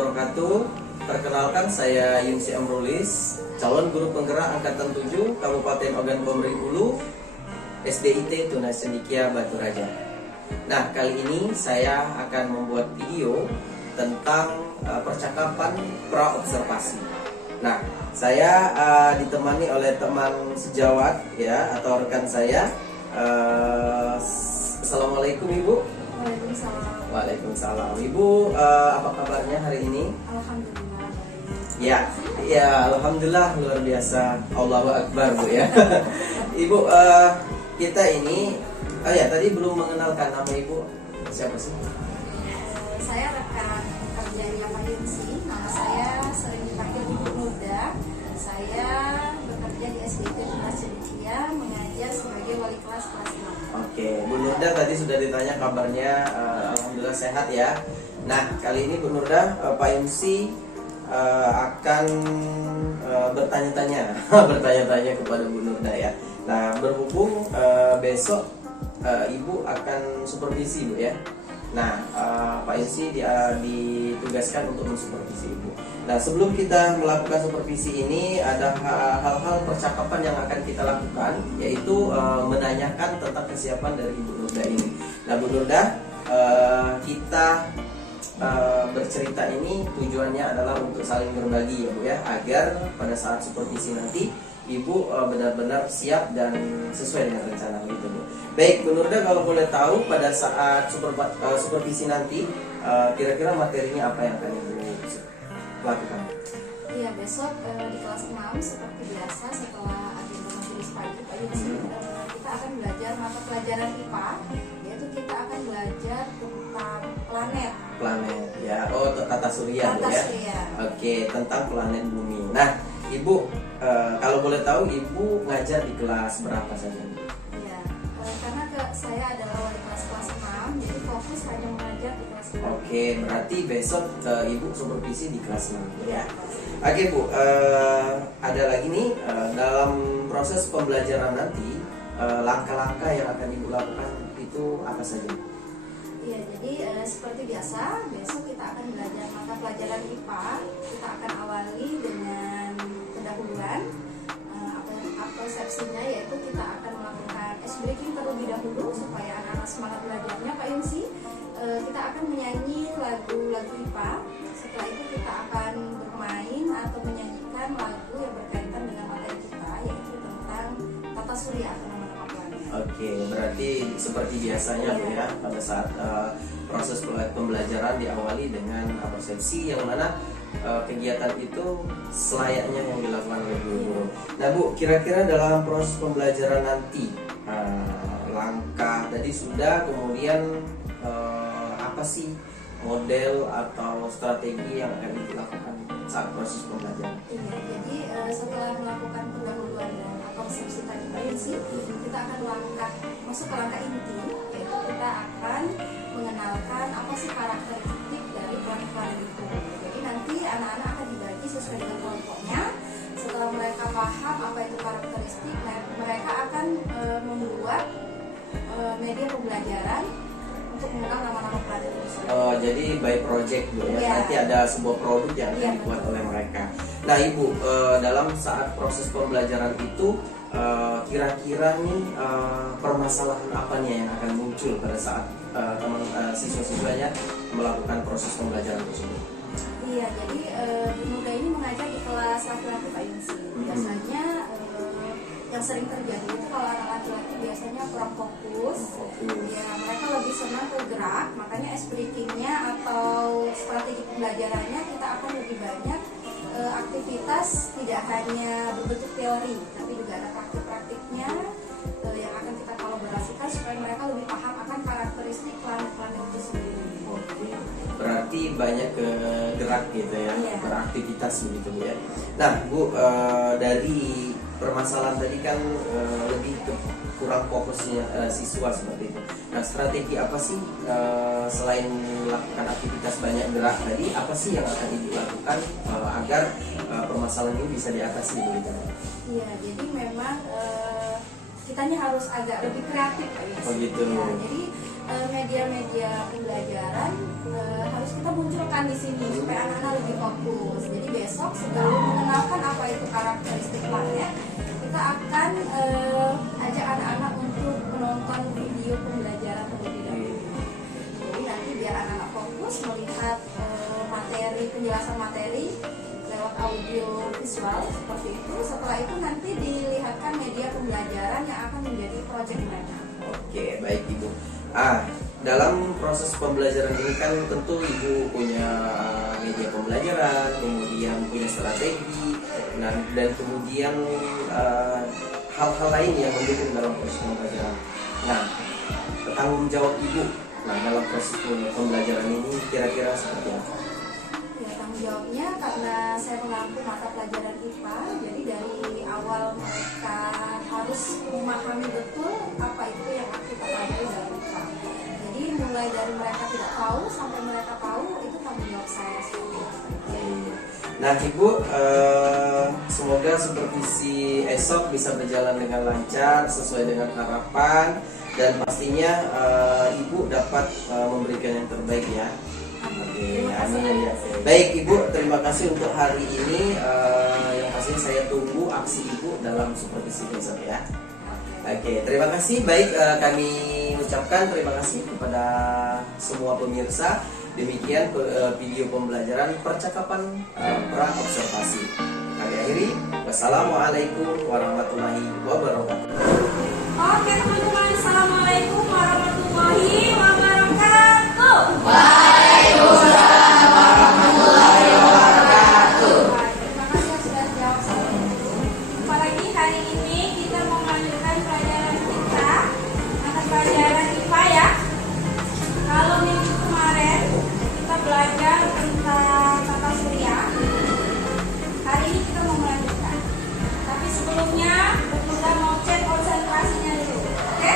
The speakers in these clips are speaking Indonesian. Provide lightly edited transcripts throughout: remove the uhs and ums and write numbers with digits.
wabarakatuh. Perkenalkan, saya Yunsi Amrulis, calon guru penggerak angkatan 7 Kabupaten Ogan Komering Ulu, SDIT Tunas Cendikia Batu Raja. Nah, kali ini saya akan membuat video tentang percakapan pra-observasi. Nah, saya ditemani oleh teman sejawat ya, atau rekan saya. Assalamualaikum Ibu. Waalaikumsalam. Waalaikumsalam. Ibu, apa kabarnya hari ini? Alhamdulillah baik. Ya, alhamdulillah luar biasa. Allahu Akbar, Bu ya. Ibu, kita ini, tadi belum mengenalkan nama Ibu. Siapa sih? Saya rekan kerjanya Pak Yunsi. Nama saya sering dipanggil Ibu Nurda. Saya bekerja di SDIT Tunas Cendikia, mengajar sebagai wali kelas 6. Oke, Bu Nurda tadi sudah ditanya kabarnya, alhamdulillah sehat ya. Nah, kali ini Bu Nurda, Pak Yunsi akan bertanya-tanya bertanya-tanya kepada Bu Nurda ya. Nah, berhubung besok Ibu akan supervisi Bu ya. Nah, Pak Yunsi ditugaskan untuk mensupervisi Ibu. Nah, sebelum kita melakukan supervisi ini, ada hal-hal percakapan yang akan kita lakukan, yaitu menanyakan tentang kesiapan dari Ibu Nurda ini. Nah, Bu Nurda, kita bercerita ini tujuannya adalah untuk saling berbagi ya Bu ya, agar pada saat supervisi nanti Ibu benar-benar siap dan sesuai dengan rencana begitu Bu. Baik Bu Nurda, kalau boleh tahu pada saat supervisi nanti kira-kira materinya apa yang akan Ibu lakukan? Iya, besok di kelas 6 seperti biasa setelah agenda majelis pagi Pak Yunsi, kita akan belajar mata pelajaran IPA, yaitu kita akan belajar tentang planet Ya, tata surya Bu ya. surya. Oke, tentang planet bumi. Nah, Ibu, kalau boleh tahu Ibu ngajar di kelas berapa saja? Iya, karena saya adalah wali kelas 6, jadi fokus hanya mengajar di kelas 6. Oke, berarti besok Ibu supervisi di kelas 6 ya. Iya. Oke Bu, ada lagi nih dalam proses pembelajaran nanti, langkah-langkah yang akan Ibu lakukan itu apa saja? Iya, jadi seperti biasa besok kita akan belajar mata pelajaran IPA. Kita akan awali dengan pendahuluan. Apa resepsinya, yaitu kita akan melakukan ice breaking terlebih dahulu supaya anak-anak semangat belajarnya Pak Yunsi. Kita akan menyanyi lagu-lagu IPA. Setelah itu kita akan bermain atau menyanyikan lagu yang berkaitan dengan materi kita, yaitu tentang tata surya atau nama-nama planet. Oke, berarti seperti biasanya Bu ya, pada saat proses pembelajaran diawali dengan resepsi, yang mana kegiatan itu selayaknya yang dilakukan oleh guru. Nah Bu, kira-kira dalam proses pembelajaran nanti, langkah tadi sudah, kemudian apa sih model atau strategi yang akan dilakukan saat proses pembelajaran? Iya, jadi setelah melakukan pendahuluan dan resepsi tadi Pak Yunsi, kita akan masuk ke langkah inti, yaitu kita akan mengenalkan apa sih karakteristik dari planet-planet itu. Jadi nanti anak-anak akan dibagi sesuai dengan kelompoknya. Setelah mereka paham apa itu karakteristik, mereka akan membuat media pembelajaran untuk mengenal nama-nama planet itu. Jadi by project Bu ya. Iya. Nanti ada sebuah produk yang akan dibuat oleh mereka. Nah Ibu, dalam saat proses pembelajaran itu, kira-kira nih permasalahan apa nih yang akan muncul pada saat teman siswa-siswanya melakukan proses pembelajaran tersebut? Iya, jadi Bu Nurda ini mengajar di kelas laki-laki Pak Yunsi. Biasanya yang sering terjadi itu kalau anak laki-laki biasanya kurang fokus. Ya, mereka lebih senang bergerak, makanya ice breakingnya atau strategi pembelajarannya kita akan lebih banyak aktivitas, tidak hanya berbentuk teori, tapi juga ada praktik-praktiknya yang akan kita kolaborasikan supaya mereka lebih paham akan karakteristik planet-planet itu sendiri. Berarti banyak gerak gitu ya, Iya. beraktivitas begitu Bu ya. Nah Bu, dari permasalahan tadi kan lebih ke kurang fokusnya siswa seperti itu. Nah, strategi apa sih selain melakukan aktivitas banyak gerak tadi, apa sih yang akan Ibu lakukan agar permasalahan ini bisa diatasi begitu? Iya, jadi memang kitanya harus agak lebih kreatif Pak Yus. Oh gitu. Ya, jadi media-media pembelajaran harus kita munculkan di sini supaya anak-anak lebih fokus. Jadi besok sebelum mengenalkan apa itu karakteristik planet, kita akan ajak anak-anak untuk menonton video pembelajaran terlebih dahulu. Jadi nanti biar anak-anak fokus melihat penjelasan materi lewat audio visual seperti itu. Setelah itu nanti dilihatkan media pembelajaran yang akan menjadi proyek mereka. Oke, baik Ibu. Dalam proses pembelajaran ini kan tentu Ibu punya media pembelajaran, kemudian punya strategi, dan kemudian hal-hal lain yang mendukung dalam proses pembelajaran. Nah, tanggung jawab Ibu, dalam proses pembelajaran ini kira-kira seperti apa? Ya, tanggung jawabnya karena saya mengampu mata pelajaran IPA, jadi dari awal mereka harus memahami betul apa itu yang kita pelajari dalam IPA. Jadi mulai dari mereka tidak tahu sampai mereka tahu, itu tanggung jawab saya. Nah Ibu, semoga supervisi esok bisa berjalan dengan lancar sesuai dengan harapan, dan pastinya Ibu dapat memberikan yang terbaik ya. Oke, amin ya. Baik Ibu, terima kasih untuk hari ini. Yang pasti saya tunggu aksi Ibu dalam supervisi besok ya. Oke, terima kasih. Baik, kami ucapkan terima kasih kepada semua pemirsa. Demikian video pembelajaran percakapan pra-observasi. Kami akhiri. Wassalamualaikum warahmatullahi wabarakatuh. Oke teman-teman, assalamualaikum warahmatullahi wabarakatuh. Waalaikumsalam warahmatullahi wabarakatuh. Terima kasih sudah jawab saya. Apalagi hari ini kita mau melanjutkan pelajaran kita, mata pelajaran IPA ya. Kalau minggu kemarin kita belajar tentang tata surya, hari ini kita mau melanjutkan. Tapi sebelumnya kita mau cek konsentrasinya dulu, oke?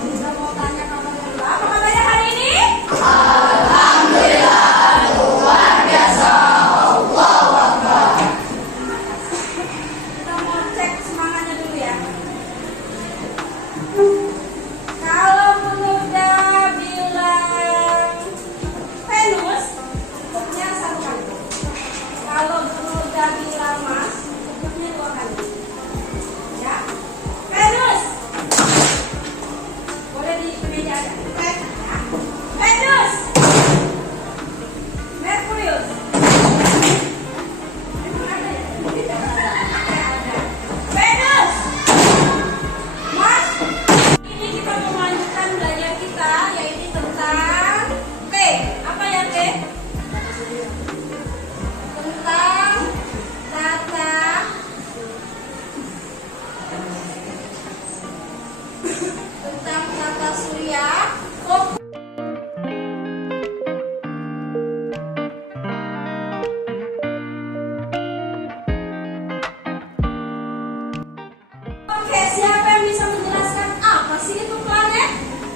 Kita mau tanya kabar dulu. Apa katanya hari ini? Alhamdulillah, luar biasa. Allahu Akbar. Kita mau cek semangatnya dulu ya. Kalau Bunda bilang Venus, cukupnya 1 kali. Kalau Bunda bilang Mars, cukupnya 2 kali. Ya, Venus. Boleh di meja aja. Ya. Venus. Merkurius. Venus. Mars. Ini kita mau melanjutkan belajar kita, yaitu tentang T. Apa ya T? Tentang tata surya. Oke, siapa yang bisa menjelaskan apa sih itu planet?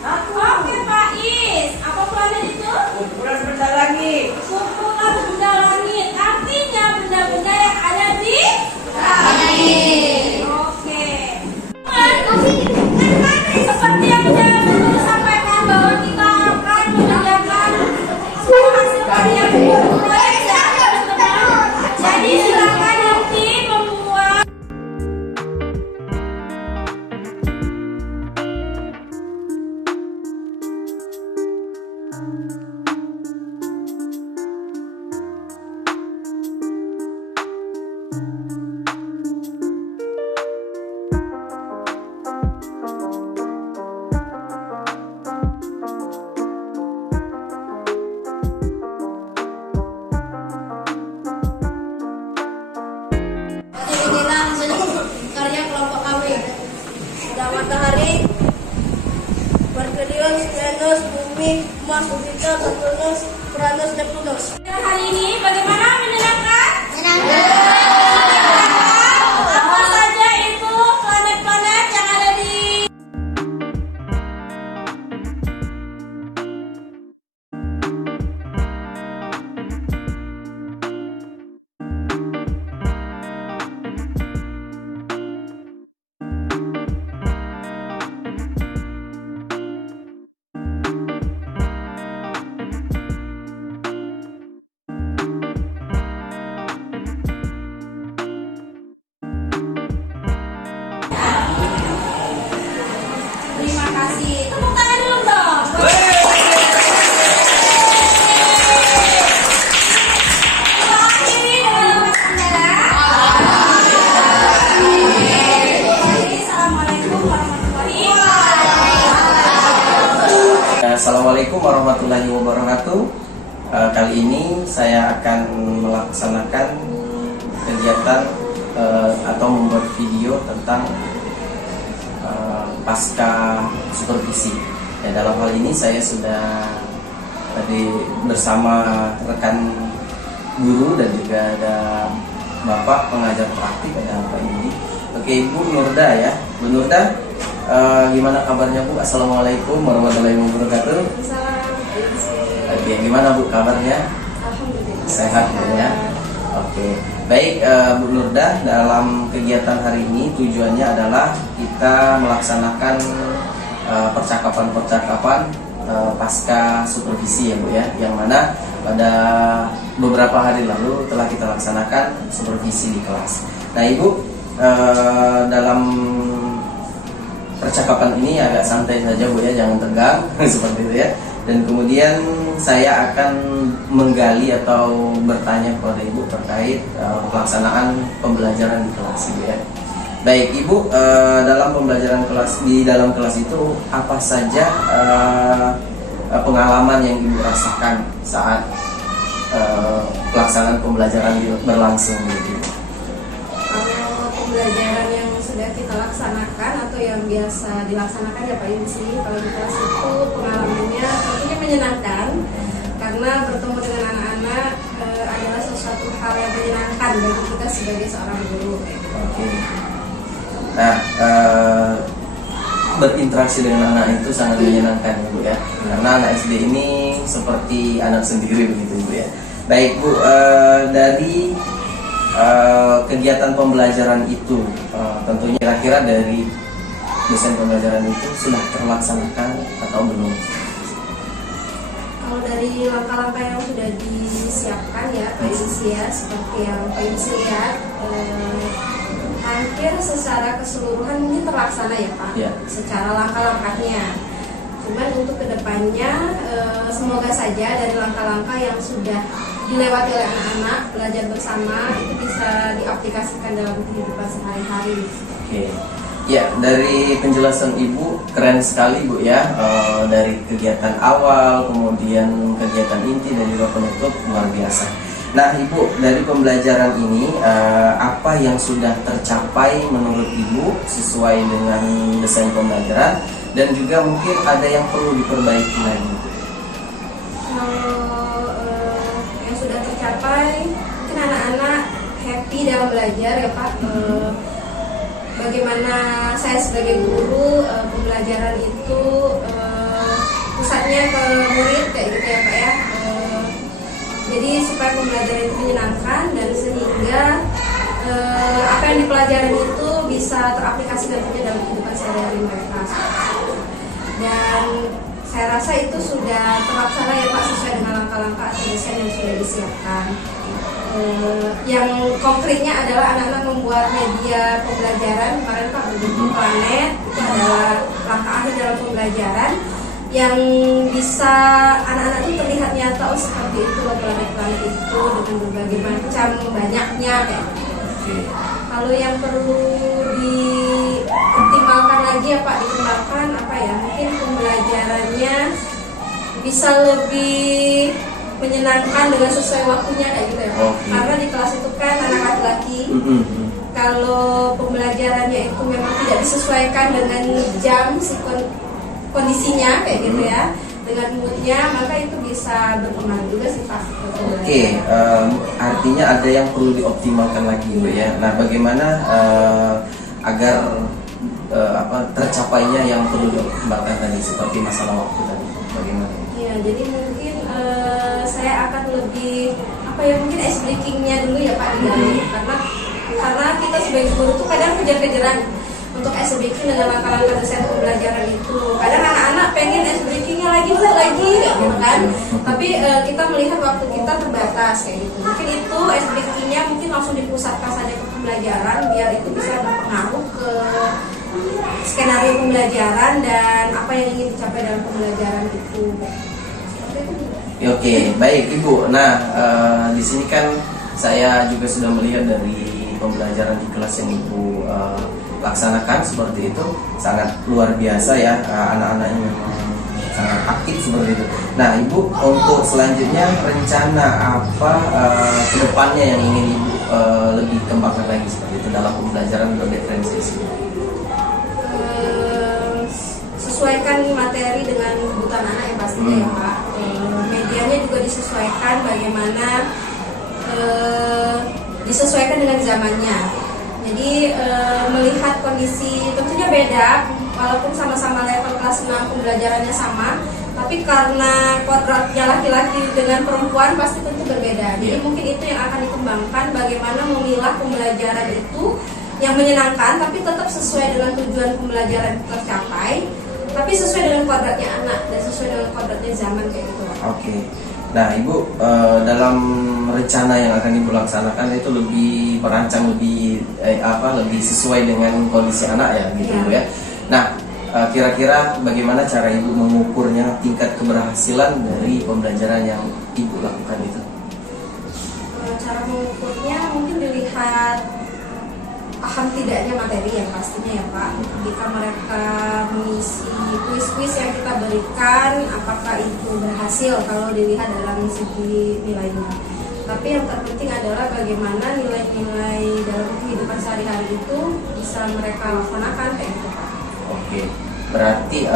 Oke, Pak Is. Apa planet itu? Kumpulan benda langit. Kumpulan benda langit. Artinya benda-benda yang ada di Langit. Oke. Seperti yang sudah sampaikan bahwa kita akan mengerjakan hasil karya proyek ya, teman-teman. Jadi silakan nanti membuat Inilah hasil karya kelompok kami. Ada matahari, Merkurius, Venus, Bumi, Mars, Jupiter, Saturnus, Uranus, Neptunus. hari ini bagaimana menyenangkan? Menyenangkan. Apa saja itu planet-planet yang ada di warahmatullahi wabarakatuh. Kali ini saya akan melaksanakan kegiatan atau membuat video tentang pasca supervisi. Ya, dalam hal ini saya sudah tadi bersama rekan guru dan juga ada Bapak pengajar praktik, ada Pak Indi. Oke, Ibu Nurda ya. Bu Nurda, gimana kabarnya Bu? Assalamualaikum warahmatullahi wabarakatuh. Oke, gimana Bu kabarnya? Alhamdulillah. Sehat Bu ya. Oke, baik Bu Nurda, dalam kegiatan hari ini tujuannya adalah kita melaksanakan percakapan-percakapan pasca supervisi ya Bu ya, yang mana pada beberapa hari lalu telah kita laksanakan supervisi di kelas. Nah Ibu, dalam percakapan ini agak santai saja Bu ya, jangan tegang seperti itu ya. Dan kemudian saya akan menggali atau bertanya kepada Ibu terkait pelaksanaan pembelajaran di kelas Ibu ya. Baik Ibu, dalam pembelajaran di dalam kelas itu apa saja pengalaman yang Ibu rasakan saat pelaksanaan pembelajaran berlangsung gitu? Kalau pembelajaran yang sudah kita laksanakan atau yang biasa dilaksanakan ya Pak Yunsi, kalau di kelas itu pengalamannya tentunya menyenangkan karena bertemu dengan anak-anak adalah sesuatu hal yang menyenangkan bagi kita sebagai seorang guru. Oke. Nah, berinteraksi dengan anak itu sangat menyenangkan ya Bu ya, karena anak SD ini seperti anak sendiri begitu Bu ya. Baik Bu, dari kegiatan pembelajaran itu tentunya kira-kira dari desain pembelajaran itu sudah terlaksanakan atau belum? Kalau dari langkah-langkah yang sudah disiapkan ya Pak Yunsi ya, seperti yang Pak Yunsi lihat, hampir secara keseluruhan ini terlaksana ya Pak, secara langkah-langkahnya. Cuman untuk kedepannya semoga saja dari langkah-langkah yang sudah dilewati oleh anak-anak belajar bersama itu bisa diaplikasikan dalam kehidupan sehari-hari. Oke. Ya, dari penjelasan Ibu keren sekali Bu ya, dari kegiatan awal, kemudian kegiatan inti dan juga penutup luar biasa. Nah Ibu, dari pembelajaran ini apa yang sudah tercapai menurut Ibu sesuai dengan desain pembelajaran dan juga mungkin ada yang perlu diperbaiki lagi? Yang sudah tercapai, mungkin anak-anak happy dalam belajar ya Pak. Bagaimana saya sebagai guru, pembelajaran itu pusatnya ke murid kayak gitu ya Pak ya. Jadi supaya pembelajaran itu menyenangkan dan sehingga apa yang dipelajari itu bisa teraplikasi nantinya dalam kehidupan sehari-hari mereka. Dan saya rasa itu sudah terlaksana ya Pak, sesuai dengan langkah-langkah atau desain yang sudah disiapkan. Yang konkretnya adalah anak-anak membuat media pembelajaran kemarin Pak, berbentuk planet. Itu adalah langkah akhir dalam pembelajaran yang bisa anak-anak itu terlihat nyata, oh seperti itu loh planet-planet itu dengan berbagai macam banyaknya kayak gitu. Kalau yang perlu dioptimalkan lagi ya Pak, dikembangkan apa ya, mungkin pembelajarannya bisa lebih menyenangkan dengan sesuai waktunya kayak gitu ya Pak. Karena di kelas itu kan anak laki-laki. Kalau pembelajarannya itu memang tidak disesuaikan dengan jam kondisinya kayak gitu ya, dengan moodnya, maka itu bisa berpengaruh juga sih Pak. Oke, artinya ada yang perlu dioptimalkan lagi Bu ya. Nah bagaimana agar tercapainya yang perlu dioptimalkan tadi seperti masalah waktu tadi, bagaimana? Iya, jadi mungkin saya akan lebih mungkin ice breakingnya dulu ya Pak digali, karena kita sebagai guru tuh kadang kejar-kejaran untuk ice breaking dengan langkah-langkah desain pembelajaran itu. Kadang anak-anak pengen ice breakingnya lagi gitu kan, tapi kita melihat waktu kita terbatas kayak gitu. Mungkin itu ice breakingnya mungkin langsung dipusatkan saja ke pembelajaran biar itu bisa berpengaruh ke skenario pembelajaran dan apa yang ingin dicapai dalam pembelajaran itu. Oke, baik Ibu. Nah, di sini kan saya juga sudah melihat dari pembelajaran di kelas yang Ibu laksanakan seperti itu, sangat luar biasa ya, anak-anak yang memang sangat aktif seperti itu. Nah, Ibu untuk selanjutnya rencana apa kedepannya yang ingin Ibu lebih kembangkan lagi seperti itu dalam pembelajaran berdifferensiasi? Sesuaikan materi dengan kebutuhan anak yang pastinya ya Pak. Medianya juga disesuaikan bagaimana disesuaikan dengan zamannya. Jadi melihat kondisi tentunya beda, walaupun sama-sama level kelas 6 pembelajarannya sama, tapi karena kodratnya laki-laki dengan perempuan pasti tentu berbeda. Jadi mungkin itu yang akan dikembangkan, bagaimana memilah pembelajaran itu yang menyenangkan tapi tetap sesuai dengan tujuan pembelajaran tercapai, tapi sesuai dengan kodratnya anak dan sesuai dengan kodratnya zaman kayak gitu. Oke. Nah, Ibu dalam rencana yang akan Ibu laksanakan itu lebih merancang lebih sesuai dengan kondisi anak ya gitu Bu ya. Nah, kira-kira bagaimana cara Ibu mengukurnya tingkat keberhasilan dari pembelajaran yang Ibu lakukan itu? Cara mengukurnya mungkin dilihat paham tidaknya materi yang pastinya ya Pak. Jika mereka mengisi kuis-kuis yang kita berikan, apakah itu berhasil kalau dilihat dalam segi nilainya. Tapi yang terpenting adalah bagaimana nilai-nilai dalam kehidupan sehari-hari itu bisa mereka laksanakan kayak gitu Pak. Oke, berarti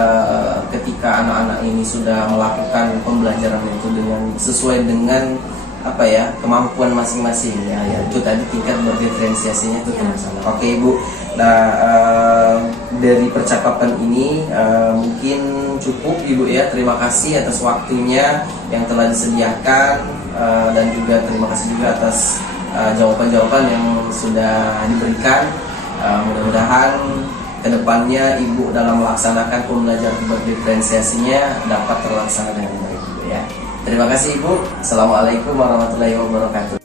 ketika anak-anak ini sudah melakukan pembelajaran itu dengan sesuai dengan kemampuan masing-masing ya itu tadi tingkat berdiferensiasinya itu sama. Oke Ibu, nah dari percakapan ini mungkin cukup Ibu ya. Terima kasih atas waktunya yang telah disediakan dan juga terima kasih juga atas jawaban-jawaban yang sudah diberikan. Mudah-mudahan kedepannya Ibu dalam melaksanakan pembelajaran berdiferensiasinya dapat terlaksana dengan baik Ibu ya. Terima kasih Ibu. Assalamualaikum warahmatullahi wabarakatuh.